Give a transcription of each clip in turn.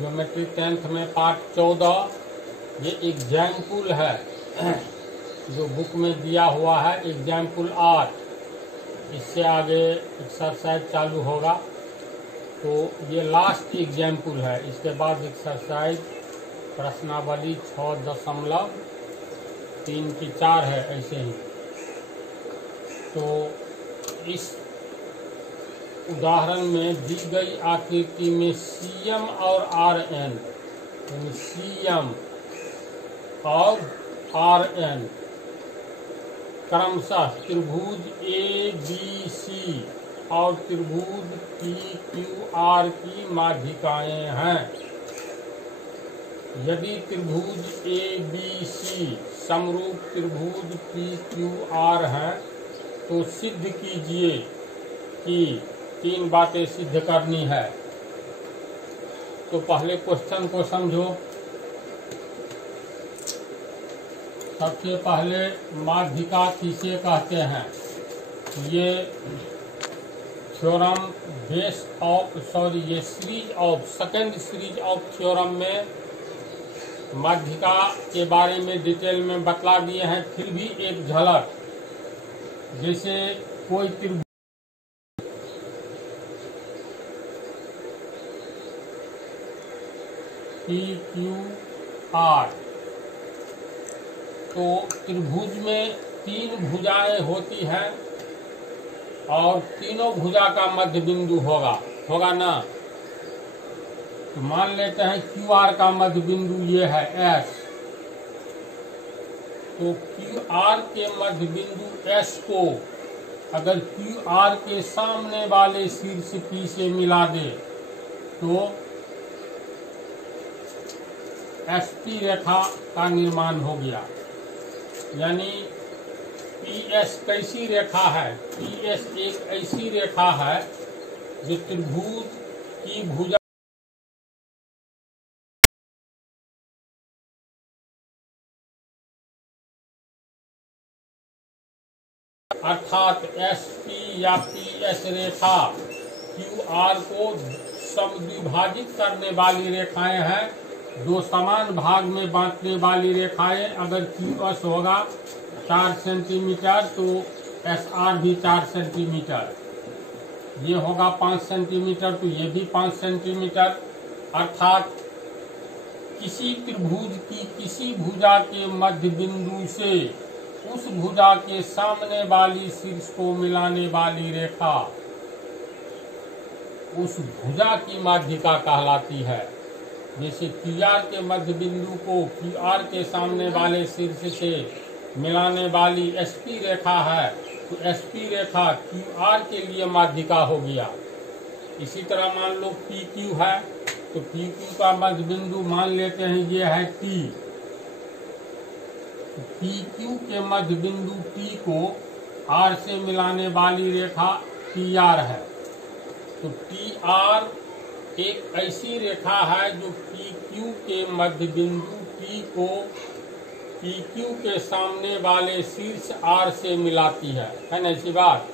Geometry 10th में part 14 ये example है जो बुक में दिया हुआ है, एग्जाम्पल 8। इससे आगे एक्सरसाइज चालू होगा, तो ये लास्ट एग्जाम्पल है। इसके बाद एक्सरसाइज प्रश्नावली 6.3 की 4 है, ऐसे ही। तो इस उदाहरण में दी गई आकृति में CM और RN, यानी CM और RN क्रमशः त्रिभुज ABC और त्रिभुज PQR की माध्यिकाएं हैं। यदि त्रिभुज ABC समरूप त्रिभुज PQR है तो सिद्ध कीजिए कि 3 बातें सिद्ध करनी है। तो पहले क्वेश्चन को समझो। सबसे पहले माध्यिका किसे कहते हैं? ये थ्योरम ये सेकंड सीरीज ऑफ थ्योरम में माध्यिका के बारे में डिटेल में बतला दिए हैं। फिर भी एक झलक, जैसे कोई त्रिभुज PQR, तो त्रिभुज में 3 भुजाएं होती हैं और तीनों भुजा का मध्य बिंदु होगा ना। तो मान लेते हैं QR का मध्य बिंदु ये है S, तो QR के मध्य बिंदु S को अगर QR के सामने वाले शीर्ष P से मिला दे तो SP रेखा का निर्माण हो गया। यानी PS कैसी रेखा है? PS एक ऐसी रेखा है जो त्रिभुज की भुजा अर्थात SP या PS रेखा QR को समद्विभाजित करने वाली रेखाएं हैं। 2 समान भाग में बांटने वाली रेखाएं। अगर QS होगा 4 सेंटीमीटर तो SR भी 4 सेंटीमीटर, ये होगा 5 सेंटीमीटर तो ये भी 5 सेंटीमीटर। अर्थात किसी त्रिभुज की किसी भुजा के मध्य बिंदु से उस भुजा के सामने वाली शीर्ष को मिलाने वाली रेखा उस भुजा की माध्यिका कहलाती है। जैसे QR के मध्य बिंदु को QR के सामने वाले शीर्ष से मिलाने वाली SP रेखा है, तो SP रेखा QR के लिए माध्यिका हो गया। इसी तरह मान लो PQ है, तो PQ का मध्य बिंदु मान लेते हैं ये है T। तो PQ के मध्य बिंदु T को R से मिलाने वाली रेखा TR है। तो TR एक ऐसी रेखा है जो PQ के मध्य बिंदु T को PQ के सामने वाले शीर्ष R से मिलाती है ना ऐसी बात।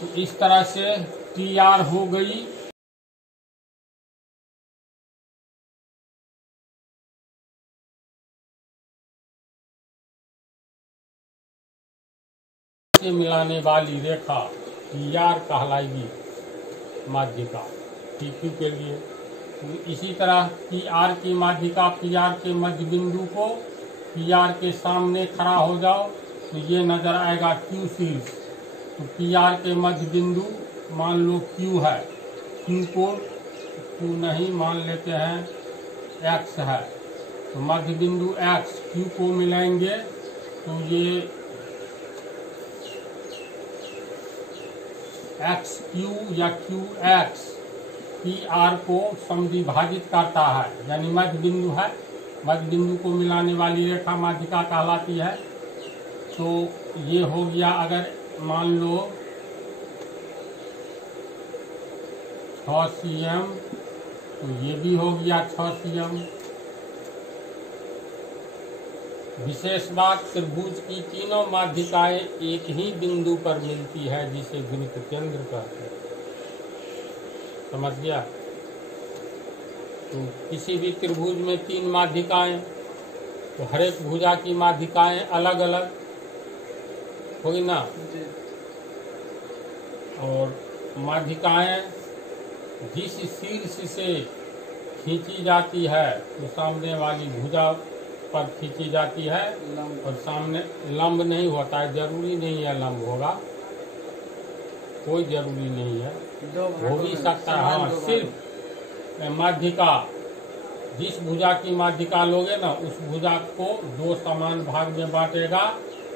तो इस तरह से TR हो गई। से मिलाने वाली रेखा TR कहलाएगी माध्यिका PQ के लिए। इसी तरह PR की माध्यिका PR के मध्य बिंदु को PR के सामने खड़ा हो जाओ तो ये नजर आएगा Q शीर्ष। तो PR के मध्य बिंदु मान लो Q है, Q को Q नहीं मान लेते हैं X है, तो मध्य बिंदु X Q को मिलाएंगे तो ये XQ या QX PR को समद्विभाजित करता है, यानी मध्य बिंदु है। मध्य बिंदु को मिलाने वाली रेखा माध्यिका कहलाती है। तो ये हो गया। अगर मान लो 6 CM तो ये भी हो गया 6 cm। विशेष बात, त्रिभुज की तीनों माध्यिकाएं एक ही बिंदु पर मिलती है जिसे गुरुत्व केंद्र कहते हैं। समझ गया? तो किसी भी त्रिभुज में 3 माध्यिकाएं, तो हर एक भुजा की माध्यिकाएं अलग अलग होगी ना। और माध्यिकाएं जिस शीर्ष से खींची जाती है तो सामने वाली भुजा पर खींची जाती है, और सामने लंब नहीं होता है। जरूरी नहीं है लंब होगा, कोई जरूरी नहीं है, हो भी सकता है। हाँ, सिर्फ माध्यिका, जिस भुजा की माध्यिका लोगे ना उस भुजा को 2 समान भाग में बांटेगा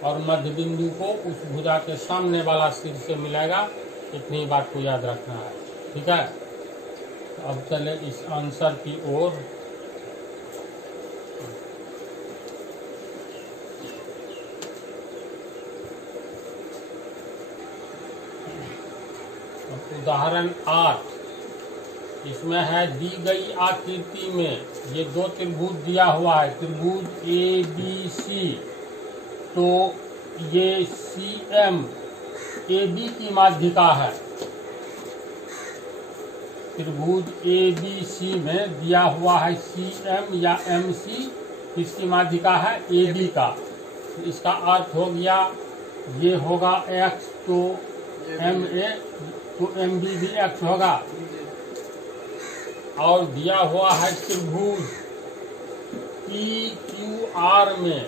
और मध्य बिंदु को उस भुजा के सामने वाला सिर से मिलेगा। इतनी बात को याद रखना है, ठीक है। अब चले इस आंसर की ओर। उदाहरण 8, इसमें है दी गई आकृति में ये 2 त्रिभुज दिया हुआ है, त्रिभुज ABC। तो ये CM AB की माध्यिका है। त्रिभुज ABC में दिया हुआ है CM या MC, किसकी माध्यिका है? AB का। इसका अर्थ हो गया ये होगा X, तो MA, तो MB भी X होगा। और दिया हुआ है त्रिभुज PQR में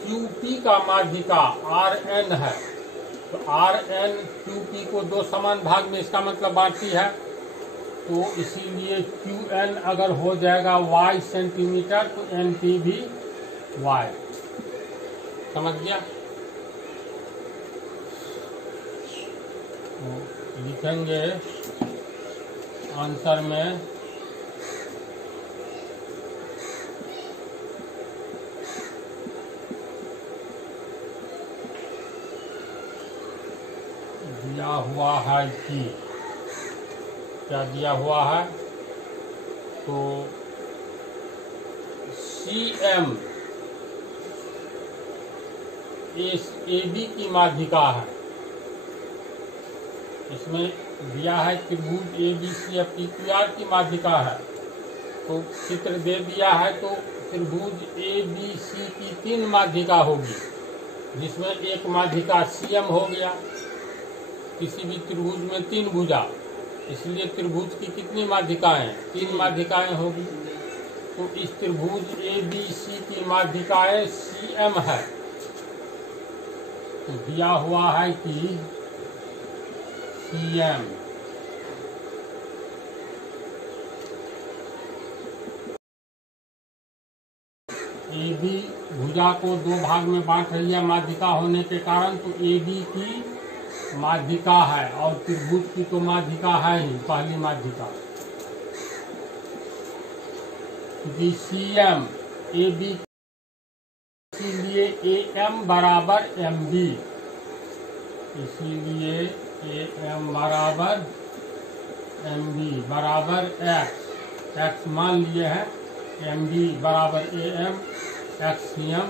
QP का माध्यिका RN है। तो RN QP को 2 समान भाग में इसका मतलब बांटती है। तो इसीलिए QN अगर हो जाएगा Y सेंटीमीटर तो NP भी Y। समझ गया? तो लिखेंगे आंसर में दिया हुआ है कि क्या दिया हुआ है, तो CM इस AB की माध्यिका है। इसमें दिया है त्रिभुज ABC या PQR की माध्यिका है। तो चित्र दे दिया है, तो त्रिभुज ABC की 3 माध्यिका होगी, जिसमें एक माध्यिका CM हो गया। किसी भी त्रिभुज में 3 भुजा, इसलिए त्रिभुज की कितनी माध्यिकाएं? 3 माध्यिकाएं होगी। तो इस त्रिभुज ABC की माध्यिकाएं CM है। तो दिया हुआ है कि CM AB भुजा को 2 भाग में बांट रही है माध्यिका होने के कारण, तो AB की माध्यिका है। और त्रिभुज की तो माध्यिका है ही, पहली माध्यिका। CM AB, इसीलिए AM बराबर MB, इसीलिए AM बराबर MB बराबर X मान लिए हैं। MB बराबर AM, X CM।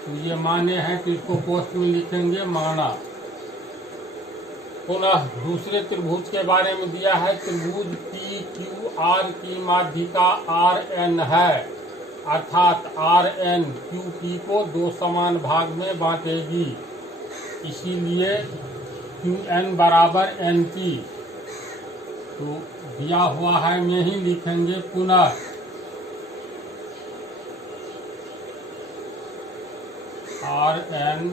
तो ये माने हैं, तो इसको पोस्ट में लिखेंगे माना। पुनः दूसरे त्रिभुज के बारे में दिया है, त्रिभुज PQR की माध्यिका RN है, अर्थात RN QP को 2 समान भाग में बांटेगी। इसीलिए QN बराबर NP। तो दिया हुआ है में ही लिखेंगे पुनः RN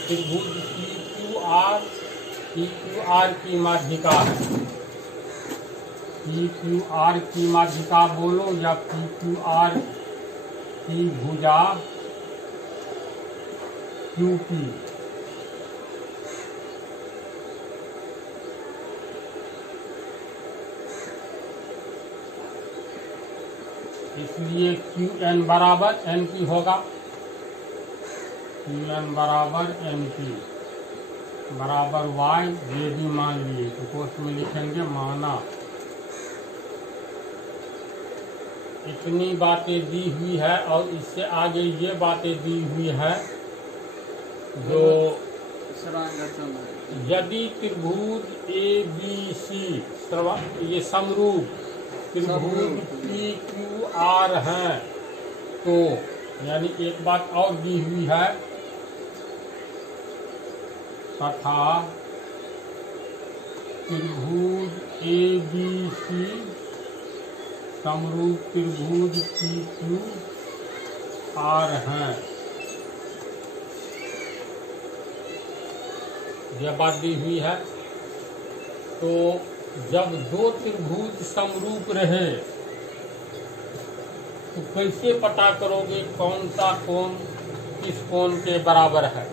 त्रिभुज PQR की माध्यिका है। PQR की माध्यिका बोलो या PQR की भुजा QP। इसलिए QN बराबर NP होगा। QN बराबर MP बराबर Y, ये भी मान लिए। तो पोस्ट में लिखेंगे माना। इतनी बातें दी हुई है और इससे आगे ये बातें दी हुई है जो यदि त्रिभुज ABC ये समरूप त्रिभुज PQR हैं तो, यानी एक बात और दी हुई है, तथा त्रिभुज ABC समरूप त्रिभुज PQR हैं। यह बात दी हुई है। तो जब दो त्रिभुज समरूप रहे तो कैसे पता करोगे कौन सा कोण किस कोण के बराबर है?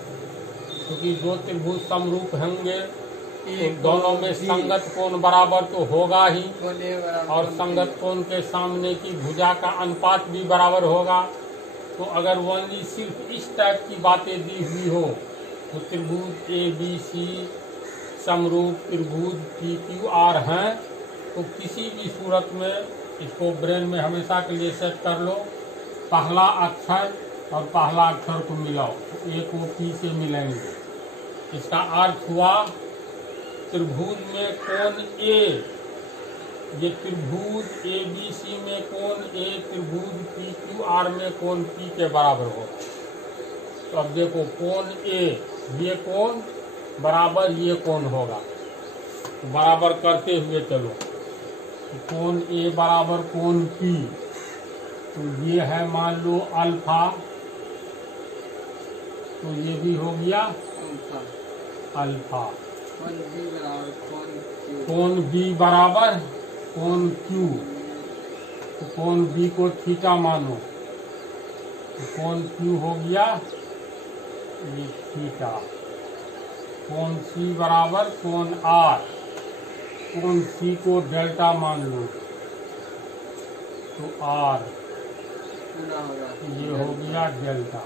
क्योंकि दो त्रिभुज समरूप होंगे तो दोनों में संगत कोण बराबर तो होगा ही, और संगत कोण के सामने की भुजा का अनुपात भी बराबर होगा। तो अगर ओनली सिर्फ इस टाइप की बातें दी हुई हो तो त्रिभुज ABC समरूप त्रिभुज PQR हैं, तो किसी भी सूरत में इसको ब्रेन में हमेशा के लिए सेट कर लो, पहला अक्षर और पहला अक्षर को मिलाओ तो A को P से मिलेंगे। इसका अर्थ हुआ त्रिभुज में कोण A, ये त्रिभुज ABC में कोण A त्रिभुज PQR में कोण P के बराबर होगा। तो अब देखो कोण A, ये कोण बराबर ये कोण होगा, तो बराबर करते हुए चलो। तो कोण A बराबर कोण P, तो ये है मान लो अल्फा, तो ये भी हो गया अल्फा। कोण B बराबर कोण Q, तो कोण B को थीटा मानो, तो कोण Q हो गया ये थीटा। कोण C बराबर कोण R, कोण C को डेल्टा मान लो तो R, ये हो गया डेल्टा।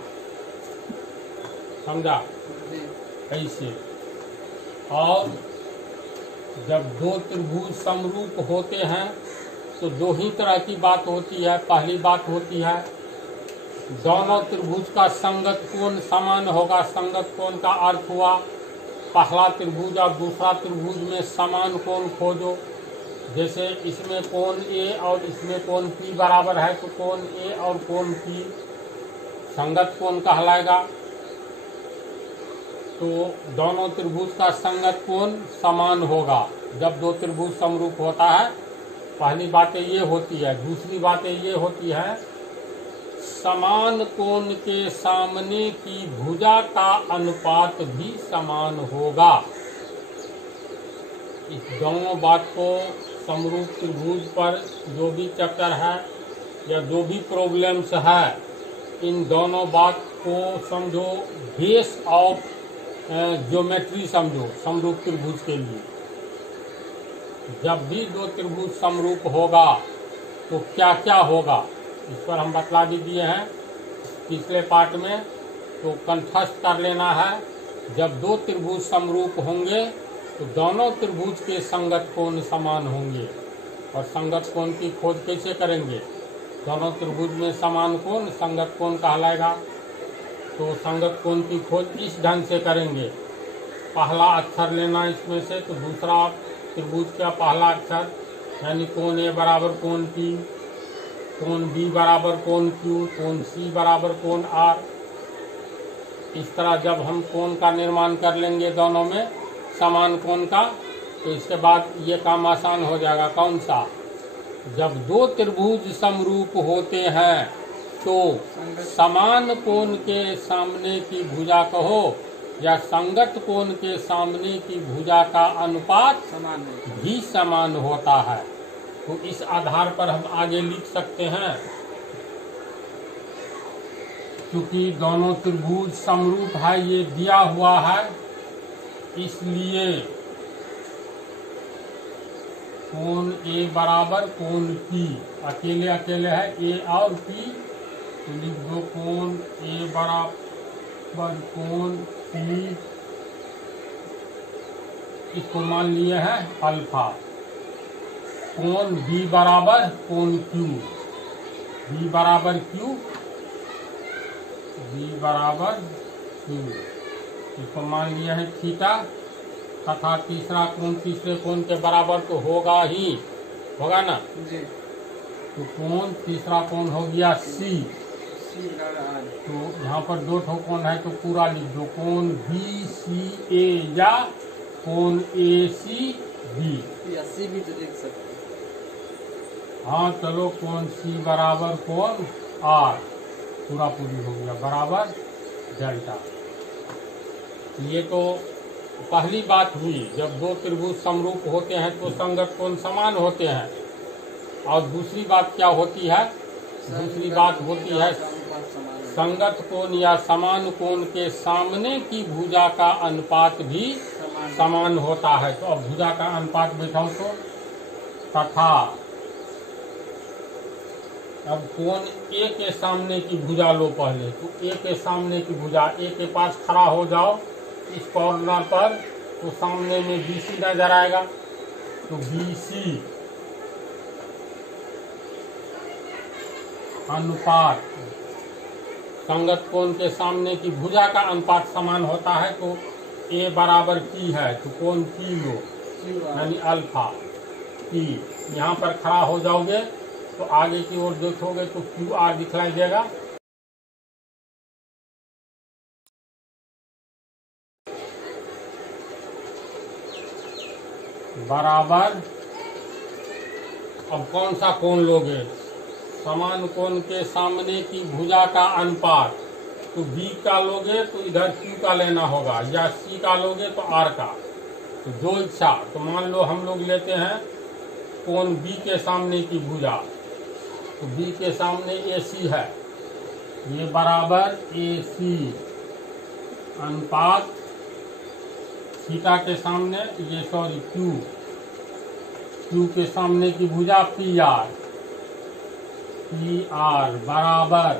समझा? ऐसे। और जब दो त्रिभुज समरूप होते हैं तो दो ही तरह की बात होती है। पहली बात होती है दोनों त्रिभुज का संगत कोण समान होगा। संगत कोण का अर्थ हुआ पहला त्रिभुज और दूसरा त्रिभुज में समान कोण खोजो। जैसे इसमें कोण A और इसमें कोण P बराबर है तो कोण A और कोण P संगत कोण कहलाएगा। तो दोनों त्रिभुज का संगत कोण समान होगा जब दो त्रिभुज समरूप होता है। पहली बातें ये होती है। दूसरी बातें ये होती है समान कोण के सामने की भुजा का अनुपात भी समान होगा। इस दोनों बात को समरूप त्रिभुज पर जो भी चैप्टर है या जो भी प्रॉब्लम्स है, इन दोनों बात को समझो बेस ऑफ ज्योमेट्री समझो समरूप त्रिभुज के लिए। जब भी दो त्रिभुज समरूप होगा तो क्या क्या होगा इस पर हम बतला भी दिए हैं पिछले पार्ट में, तो कंठस्थ कर लेना है। जब दो त्रिभुज समरूप होंगे तो दोनों त्रिभुज के संगत कोण समान होंगे। और संगत कोण की खोज कैसे करेंगे? दोनों त्रिभुज में समान कोण संगत कोण कहलाएगा। तो संगत कोण की खोज इस ढंग से करेंगे। पहला अक्षर लेना इसमें से, तो दूसरा त्रिभुज का पहला अक्षर यानी कोण A बराबर कोण P, कोण B बराबर कोण Q, कोण C बराबर कोण R। इस तरह जब हम कोण का निर्माण कर लेंगे दोनों में समान कोण का, तो इसके बाद ये काम आसान हो जाएगा। कौन सा? जब दो त्रिभुज समरूप होते हैं तो समान कोण के सामने की भुजा कहो या संगत कोण के सामने की भुजा का अनुपात भी समान होता है। तो इस आधार पर हम आगे लिख सकते हैं क्योंकि दोनों त्रिभुज समरूप है, ये दिया हुआ है, इसलिए कोण A बराबर कोण P अकेले अकेले है A और P, तो लिख दो कोण A बराबर पर कोण P, इसको मान लिए हैं अल्फा। कोण B बराबर कोण Q, B बराबर Q, B बराबर Q, इसको मान लिया है थीटा। तथा तीसरा कोण तीसरे कोण के बराबर तो होगा ही, होगा ना जी। तो कोण तीसरा कोण हो गया C। तो यहाँ पर दो ठो कोण है तो पूरा लिख दो, कोण BCA या कोण ACB, या C भी तो लिख सकते हैं। हाँ चलो, कोण C बराबर कोण R, पूरा पूरी हो गया, बराबर डेल्टा। ये तो पहली बात हुई, जब दो त्रिभुज समरूप होते हैं तो संगत कोण समान होते हैं। और दूसरी बात क्या होती है? दूसरी बात होती है संगत कोण या समान कोण के सामने की भुजा का अनुपात भी समान होता है। तो अब भुजा का अनुपात बैठाओ तो, तथा अब कोण A के सामने की भुजा लो पहले, तो A के सामने की भुजा, A के पास खड़ा हो जाओ इस कॉर्नर पर, तो सामने में BC नजर आएगा, तो BC अनुपात संगत कोण के सामने की भुजा का अनुपात समान होता है। तो A बराबर P है तो कोण P लो, यानी अल्फा P। यहाँ पर खड़ा हो जाओगे तो आगे की ओर देखोगे तो QR दिखलाई देगा। बराबर, अब कौन सा कोण लोगे? समान कोण के सामने की भुजा का अनुपात, तो B का लोगे तो इधर Q का लेना होगा, या C का लोगे तो R का, तो जो इच्छा। तो मान लो हम लोग लेते हैं कोण B के सामने की भुजा, तो B के सामने AC है, ये बराबर AC अनुपात थीटा के सामने, ये सॉरी Q के सामने की भुजा PR बराबर,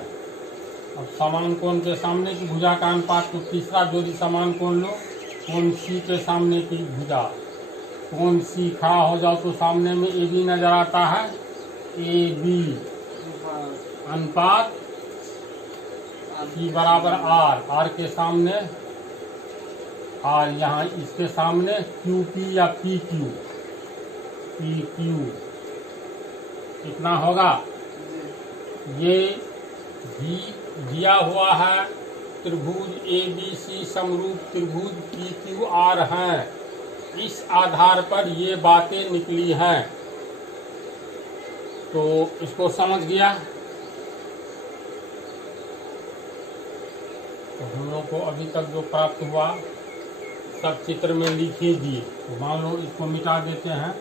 अब समान कोण के सामने की भुजा का अनुपात, तो तीसरा जोड़ी समान कोण लो, कोण C के सामने की भुजा, कोण C खड़ा हो जाओ तो सामने में AB नजर आता है, AB अनुपात C बराबर R, R के सामने R, यहाँ इसके सामने QP या PQ, कितना होगा? ये दिया हुआ है त्रिभुज ABC समरूप त्रिभुज PQR हैं, इस आधार पर ये बातें निकली हैं। तो इसको समझ गया? तो हम लोग को अभी तक जो प्राप्त हुआ सब चित्र में लिखे दिए। तो मान लो इसको मिटा देते हैं,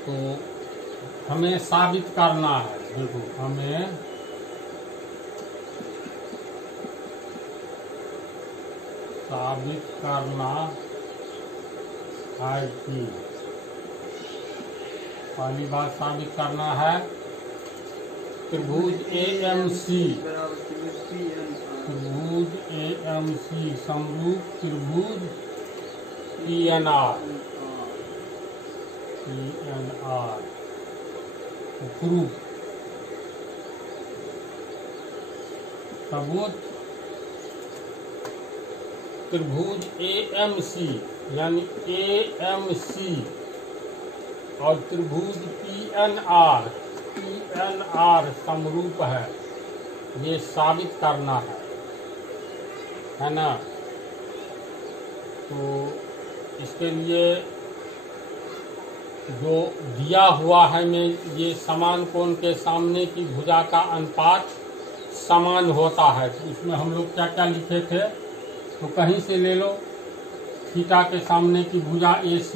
तो हमें साबित करना है। देखो, हमें साबित करना है कि, पहली बात साबित करना है त्रिभुज AMC, त्रिभुज AMC समरूप त्रिभुज PNR प्रूफ, सबूत त्रिभुज AMC यानी AMC और त्रिभुज PNR समरूप है, ये साबित करना है ना। तो इसके लिए जो दिया हुआ है में ये समान कोण के सामने की भुजा का अनुपात समान होता है, तो इसमें हम लोग क्या क्या लिखे थे? तो कहीं से ले लो, थीटा के सामने की भुजा AC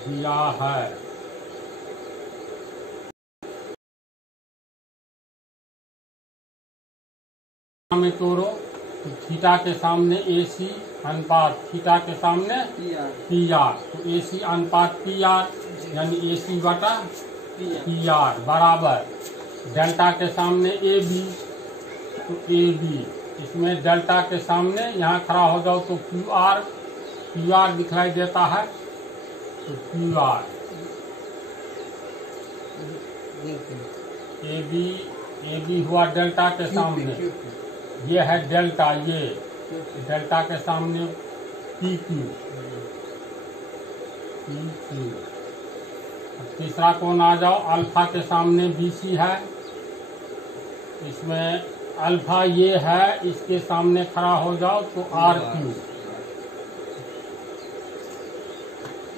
दिया है, में तोड़ो तो थीटा के सामने AC अनुपात थीटा के सामने PR, तो AC अनुपात PR यानी AC बटा PR बराबर डेल्टा के सामने AB, तो AB इसमें डेल्टा के सामने यहाँ खड़ा हो जाओ तो QR दिखाई देता है, तो QR AB हुआ डेल्टा के सामने, ये है डेल्टा, ये डेल्टा के सामने PQ। तीसरा कौन आ जाओ, अल्फा के सामने BC है, इसमें अल्फा ये है, इसके सामने खड़ा हो जाओ तो RQ।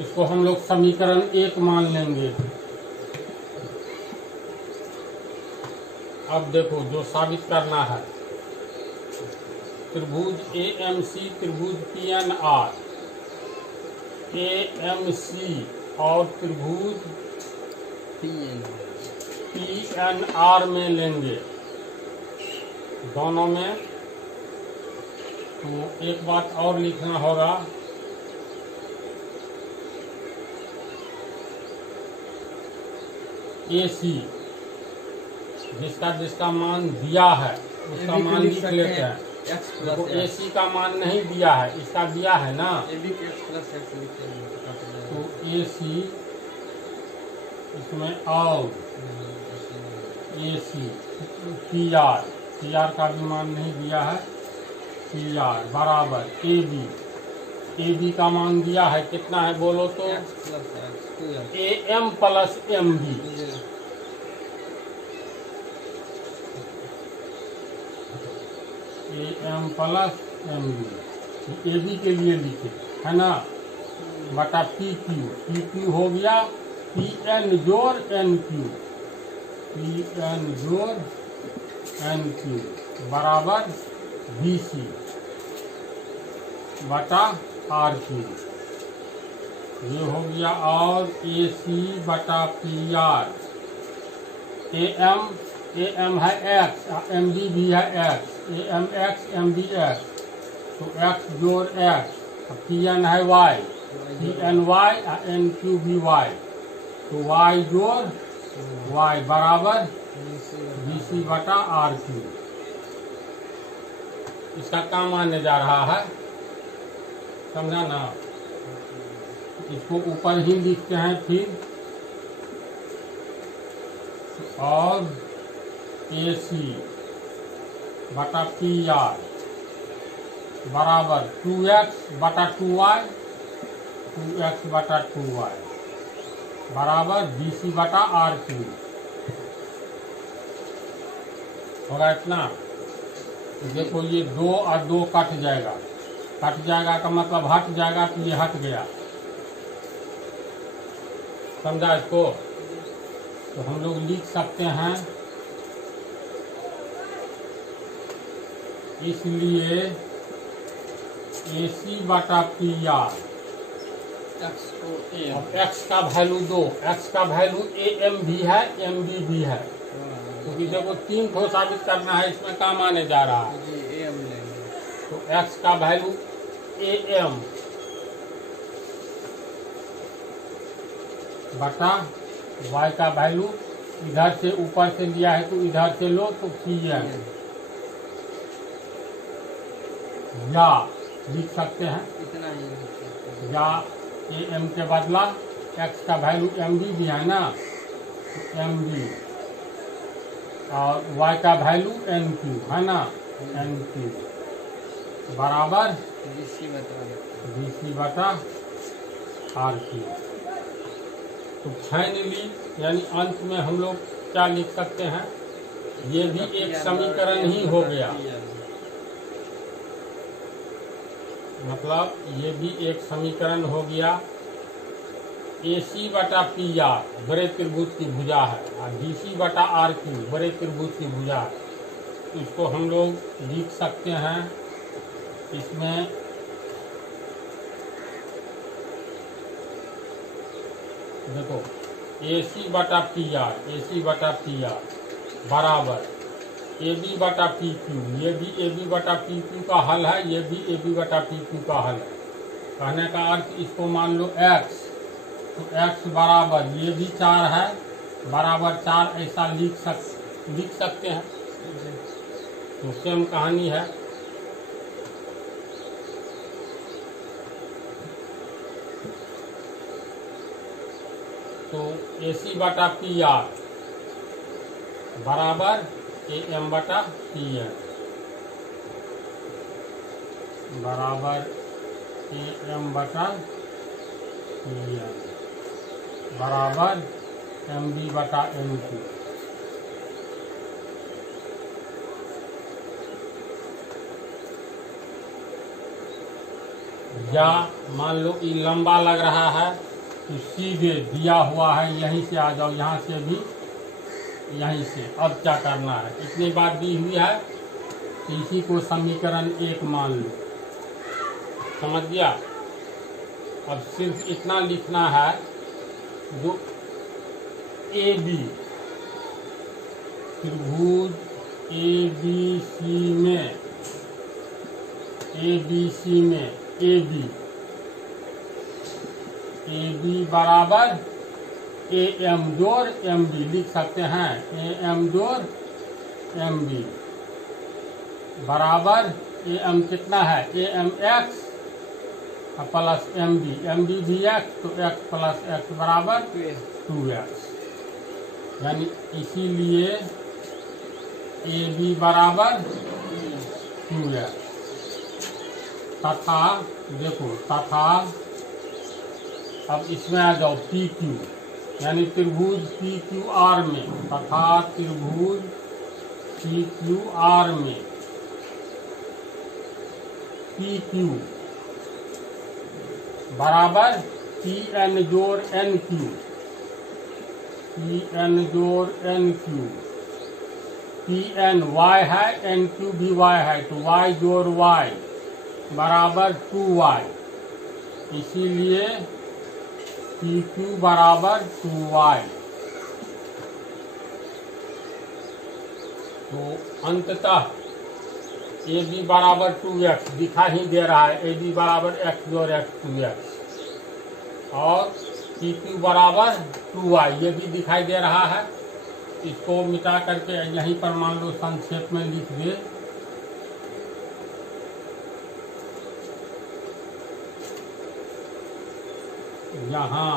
इसको हम लोग समीकरण 1 मान लेंगे। अब देखो जो साबित करना है, त्रिभुज AMC त्रिभुज PNR, AMC और त्रिभुज PNR में लेंगे दोनों में। तो एक बात और लिखना होगा, AC जिसका मान दिया है उसका मान लिख लेते हैं। देखो AC का मान नहीं दिया है, इसका दिया है ना, तो AC इसमें और AC PR का भी मान नहीं दिया है, PR बराबर AB का मान दिया है, कितना है बोलो तो AM plus MB। AM plus MB AB के लिए लिखे है ना, बटा PQ हो गया PN जोड़ NQ, PN जोड़ NQ बराबर BC बटा RQ, ये हो गया। और AC बटा PR, AM है X, MB भी है X, AMX MB X, तो X जोड़ X, PN है Y, PNY NQ भी Y, तो Y जोड़ Y बराबर BC बटा RQ। इसका काम आने जा रहा है, समझा ना। इसको ऊपर ही लिखते हैं फिर, और AC बटा PR बराबर 2X बटा 2Y, 2X बटा 2Y बराबर BC बटा RQ। होगा इतना। देखो ये 2 और 2 कट जाएगा का मतलब हट जाएगा, तो ये हट गया, समझा इसको। तो हम लोग लिख सकते हैं, इसलिए AC बटा PR और X का वैल्यू 2, X का वैल्यू AM भी है MB भी है, क्योंकि देखो 3 को साबित करना है, इसमें काम आने जा रहा है। तो X का वैल्यू AM बटा Y का वैल्यू इधर से ऊपर से लिया है तो इधर से लो, तो PM या लिख सकते हैं, या AM के बदला X का वैल्यू MB भी है ना, तो MB और Y का वैल्यू NQ है ना, NQ बराबर BC बटा RQ। तो फाइनली यानी अंत में हम लोग क्या लिख सकते हैं, ये भी एक समीकरण ही हो गया, मतलब ये भी एक समीकरण हो गया। AC बटा PR बड़े त्रिभुज की भुजा है और BC बटा RQ बड़े त्रिभुज की भुजा है, तो इसको हम लोग लिख सकते हैं। इसमें देखो AC बटा PR बराबर ए बी बटा पी क्यू, ये भी ए बी बटा पी क्यू का हल है, ये भी ए बी बटा पी क्यू का हल है। कहने का अर्थ इसको मान लो x, तो x बराबर ये भी 4 है बराबर 4 ऐसा लिख सकते हैं। तो सेम कहानी है। तो ए सी बटा पी आर बराबर ए एम बटा पी एन बराबर ए एम बटा पी एन बराबर एम बी बटा एम क्यू। या मान लो ये लंबा लग रहा है तो सीधे दिया हुआ है, यहीं से आ जाओ, यहाँ से भी यहीं से। अब क्या करना है, इतनी बात दी हुई है तो इसी को समीकरण 1 मान लो, समझ गया। अब सिर्फ इतना लिखना है, जो ए बी त्रिभुज ए बी सी में ए बी बराबर ए एम जोड़ एम बी लिख सकते हैं। ए एम जोड़ एम बी बराबर ए एम कितना है, A M X plus M B भी एक्स, तो एक्स प्लस एक्स बराबर 2x। यानी इसीलिए ए बी बराबर 2x। तथा देखो, तथा अब इसमें आ जाओ पी क्यू, यानी त्रिभुज पी क्यू आर में, तथा त्रिभुज पी क्यू आर में पी क्यू बराबर पी एन जोड़ एन क्यू, पी एन जोड़ N Q. P N Y है, एन क्यू भी वाई है, तो वाई जोड़ वाई बराबर 2y। इसीलिए पी क्यू बराबर 2y। तो अंततः ए बी बराबर 2x दिखा ही दे रहा है, ए बी बराबर x जोड़ x 2x, और पी क्यू बराबर 2y ये भी दिखाई दे रहा है। इसको मिटा करके यहीं पर मान लो संक्षेप में लिख दे। यहाँ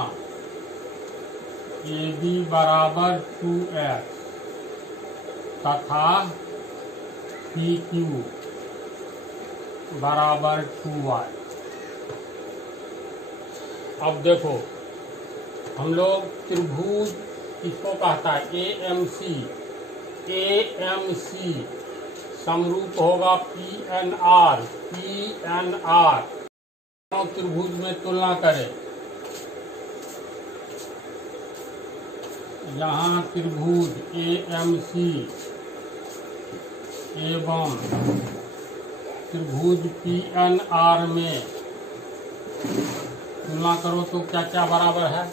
ए बी बराबर 2x तथा पी क्यू बराबर 2y। अब देखो, हम लोग त्रिभुज इसको कहता है ए एम सी समरूप होगा पी एन आर। त्रिभुज में तुलना करें, यहाँ त्रिभुज ए एम सी एवं त्रिभुज पी एन आर में तुलना करो तो क्या क्या बराबर है।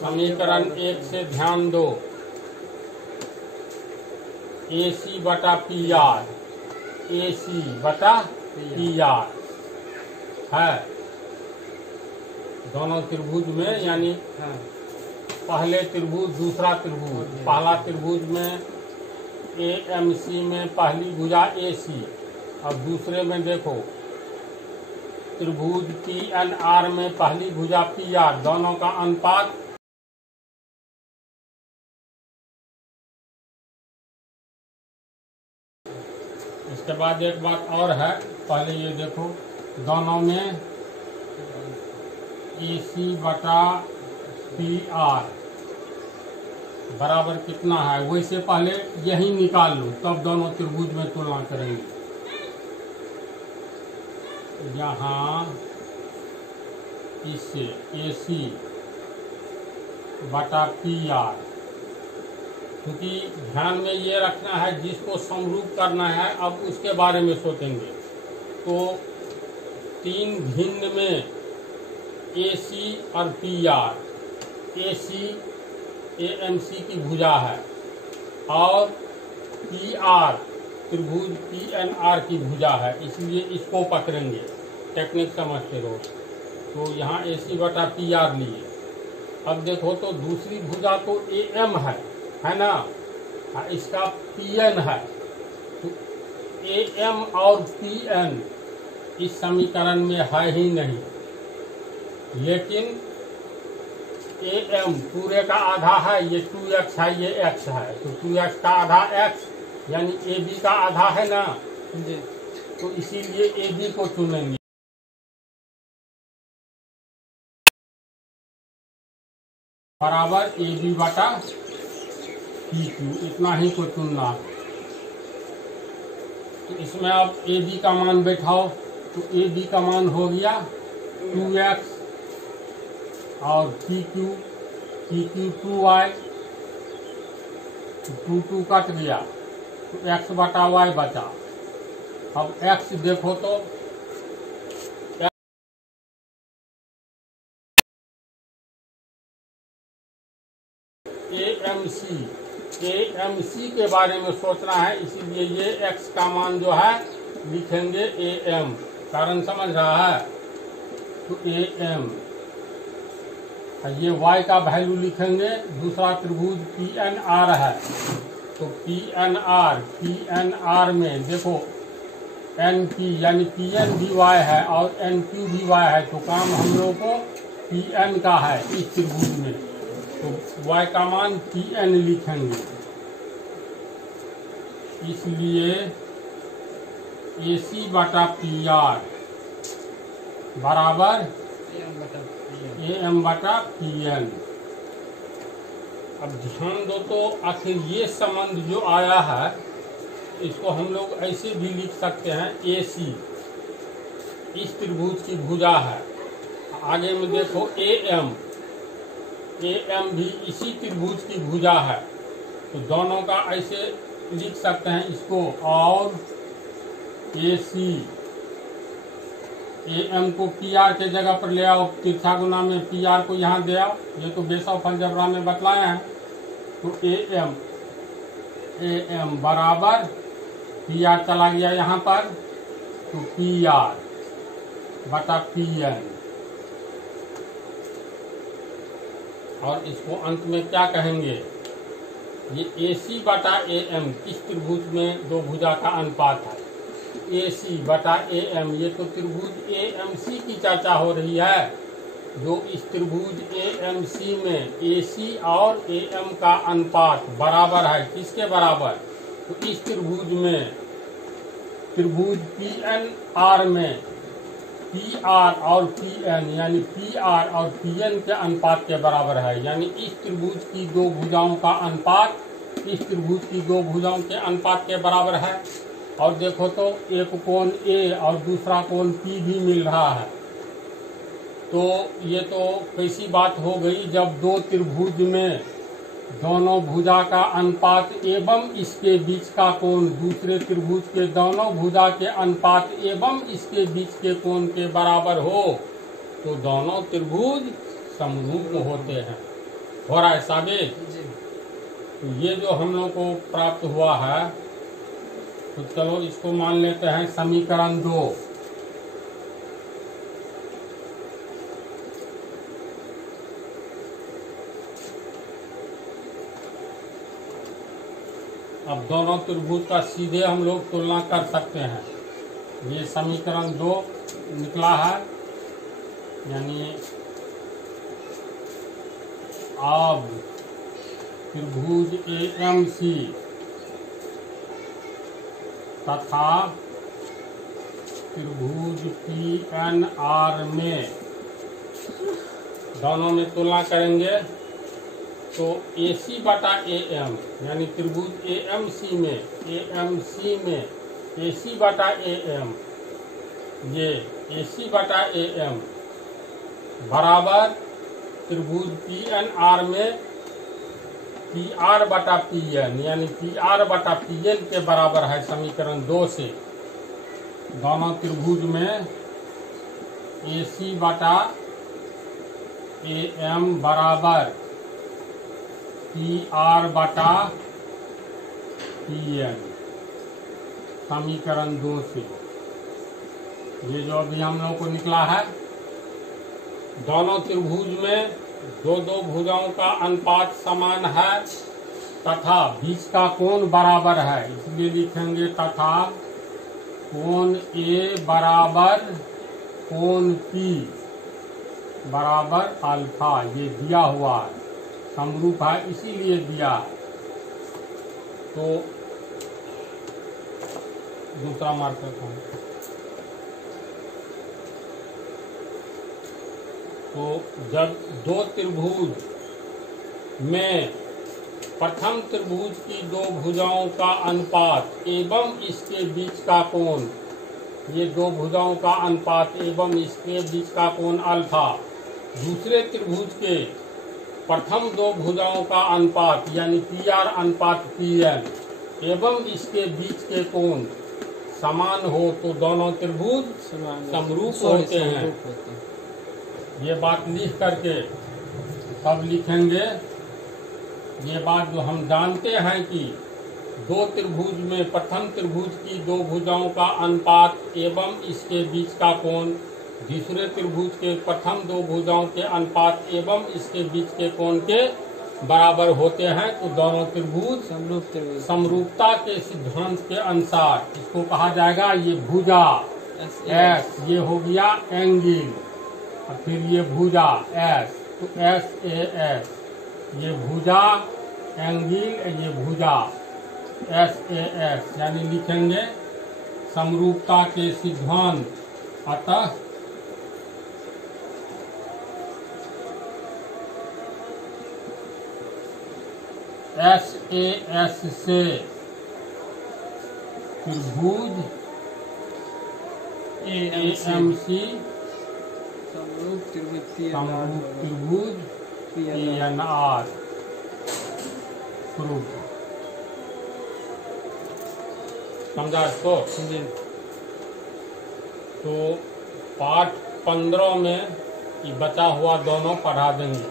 समीकरण 1 से ध्यान दो, ए सी बटा पी आर, ए सी बटा पी आर है दोनों त्रिभुज में। यानी पहले त्रिभुज दूसरा त्रिभुज, पहला त्रिभुज में ए एम सी में पहली भुजा ए सी, और दूसरे में देखो त्रिभुज पी एन आर में पहली भुजा पी आर, दोनों का अनुपात इसके बाद एक बात और है, पहले ये देखो दोनों में ए सी बटा पी आर बराबर कितना है, वैसे पहले यही निकाल लो, तब दोनों त्रिभुज में तुलना करेंगे। यहाँ इससे ए सी बटा पी आर, क्योंकि ध्यान में ये रखना है जिसको समरूप करना है, अब उसके बारे में सोचेंगे। तो 3 भिन्न में ए सी और P R, A C A M C की भुजा है, और पी आर त्रिभुज पी एन आर की भुजा है, इसलिए इसको पकड़ेंगे। टेक्निक समझते रहो। तो यहाँ ए सी बटा पी आर लिए। अब देखो तो दूसरी भुजा तो ए एम है ना, इसका पी एन है। तो ए एम और पी एन इस समीकरण में है ही नहीं, लेकिन ए एम पूरे का आधा है, ये 2x है, ये x है, तो 2x का आधा x यानी ए बी का आधा है ना जी। तो इसीलिए ए बी को चुनेंगे। बराबर ए बी बटा पी क्यू, इतना ही को चुनना। तो इसमें अब ए बी का मान बैठाओ, तो ए बी का मान हो गया 2x और पी क्यू 2y, 2 कट गया तो x बटा y बचा। अब x देखो तो AMC के बारे में सोचना है, इसीलिए ये x का मान जो है लिखेंगे AM। कारण समझ रहा है? तो AM, ये y का वैल्यू लिखेंगे। दूसरा त्रिभुज PNR है, तो PNR में देखो NP यानी PN भी y है और NQ भी y है, तो काम हम लोग को PN का है इस त्रिभुज में, तो y का मान PN लिखेंगे। इसलिए AC बटा PR बराबर AM बटा PN। अब ध्यान दो तो आखिर ये संबंध जो आया है इसको हम लोग ऐसे भी लिख सकते हैं, AC इस त्रिभुज की भुजा है। आगे में देखो AM भी इसी त्रिभुज की भुजा है, तो दोनों का ऐसे लिख सकते हैं इसको। और AC AM को PR के जगह पर ले आओ, तिरछा गुना में PR को यहाँ दे आओ, ये तो बेसव अलजेब्रा में बतलाया है। तो AM बराबर PR चला गया यहाँ पर, तो PR बटा PN। और इसको अंत में क्या कहेंगे, ये AC बटा AM किस त्रिभुज में दो भुजा का अनुपात है, AC बटा AM। ये तो त्रिभुज AMC की चर्चा हो रही है, जो इस त्रिभुज AMC में AC और AM का अनुपात बराबर है। किसके बराबर, तो इस त्रिभुज में त्रिभुज PNR में PR और PN यानी PR और PN के अनुपात के बराबर है। यानी इस त्रिभुज की दो भुजाओं का अनुपात इस त्रिभुज की दो भुजाओं के अनुपात के बराबर है। और देखो तो एक कोण A और दूसरा कोण P भी मिल रहा है, तो ये तो कैसी बात हो गई, जब दो त्रिभुज में दोनों भुजा का अनुपात एवं इसके बीच का कोण दूसरे त्रिभुज के दोनों भुजा के अनुपात एवं इसके बीच के कोण के बराबर हो, तो दोनों त्रिभुज समरूप होते हैं। हो रहा है साबित? तो ये जो हम लोग को प्राप्त हुआ है, तो चलो इसको मान लेते हैं समीकरण 2। अब दोनों त्रिभुज का सीधे हम लोग तुलना कर सकते हैं। ये समीकरण 2 निकला है, यानी अब त्रिभुज AMC तथा त्रिभुज PNR में दोनों में तुलना करेंगे, तो AC बटा AM यानी त्रिभुज AMC में AC बटा AM, ये AC बटा AM बराबर त्रिभुज PNR में PR बटा PN यानी PR बटा PN के बराबर है। समीकरण 2 से दोनों त्रिभुज में AC बटा AM बराबर PR बटा PN समीकरण 2 से ये जो अभी हम लोगों को निकला है, दोनों त्रिभुज में दो दो भुजाओं का अनुपात समान है तथा बीच का कोण बराबर है, इसलिए लिखेंगे तथा कोण A बराबर कोण P बराबर अल्फा। ये दिया हुआ है, समरूप है इसीलिए दिया है। तो दूसरा मार्क करता हूँ। तो जब दो त्रिभुज में प्रथम त्रिभुज की दो भुजाओं का अनुपात एवं इसके बीच का कोण, ये दो भुजाओं का अनुपात एवं इसके बीच का कोण अल्फा, दूसरे त्रिभुज के प्रथम दो भुजाओं का अनुपात यानी PR अनुपात PN एवं इसके बीच के कोण समान हो तो दोनों त्रिभुज समरूप होते हैं। ये बात लिख करके तब लिखेंगे, ये बात जो हम जानते हैं कि दो त्रिभुज में प्रथम त्रिभुज की दो भुजाओं का अनुपात एवं इसके बीच का कोण दूसरे त्रिभुज के प्रथम दो भुजाओं के अनुपात एवं इसके बीच के कोण के बराबर होते हैं, तो दोनों त्रिभुज समरूपता के सिद्धांत के अनुसार इसको कहा जाएगा ये भुजा S, ये हो गया एंगल, और फिर ये भुजा S, तो SAS, ये भुजा एंगल, ये भुजा SAS, यानी लिखेंगे समरूपता के सिद्धांत। अतः SAS से त्रिभुज AMC समरूप त्रिभुज PNR प्रूफ। समझा इसको? तो पाठ 15 में ये बचा हुआ दोनों पढ़ा देंगे।